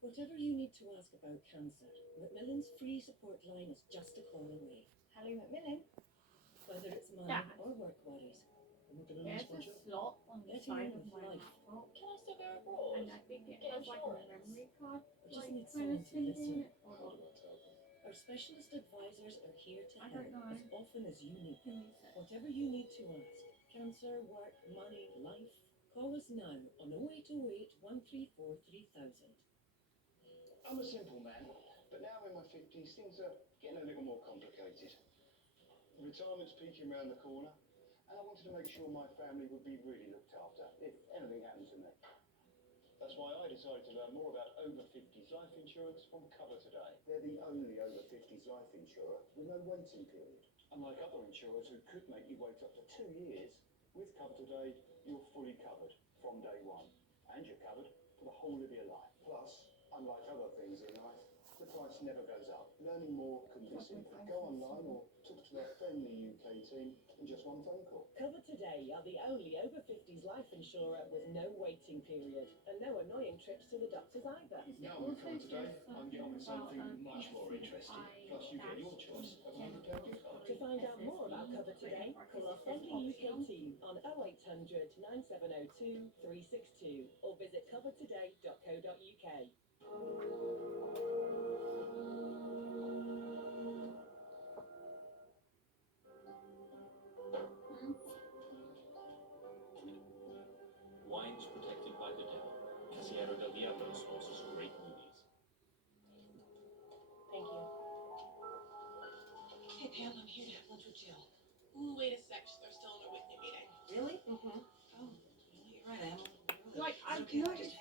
Whatever you need to ask about cancer, Macmillan's free support line is just a call away. Hello, Macmillan. Whether it's money Dad. or work worries, There's a slot on the getting side on of with my life, laptop, Can I still go abroad? and I think it Get has like a insurance? memory card, or just like need kind someone of to thing in listen. it. Or How do I tell them? Our specialist advisors are here to I help don't know. as often as you need. Give me a sec. Whatever you need to ask, cancer, work, money, life, call us now on 0808 134 3000. I'm a simple man, but now in my 50s, things are getting a little more complicated. Retirement's peeking around the corner, and I wanted to make sure my family would be really looked after if anything happened to me. That's why I decided to learn more about over 50s life insurance from Cover Today. They're the only over 50s life insurer with no waiting period. Unlike other insurers who could make you wait up to 2 years, with Cover Today, you're fully covered from day one. And you're covered for the whole of your life. Plus, unlike other things in life, the price never goes up. Learning more can be simple. Go online or talk to their friendly UK team in just one phone call. Cover Today are the only over 50s life insurer with no waiting period and no annoying trips to the doctors either. Now with Cover Today, I'm getting on something much more interesting. Plus, you get your choice of £100 gift card. To find out more about Cover Today, call our friendly UK team on 0800 9702 362 or visit covertoday.co.uk. Wines protected by the devil. Sierra del Diablo sources great movies. Thank you. Hey Pam, I'm here to have lunch with Jill. Ooh, wait a sec. They're still in a Whitney meeting. Really? Mm-hmm. Oh, you're right, Emma. Like, I Okay, noticed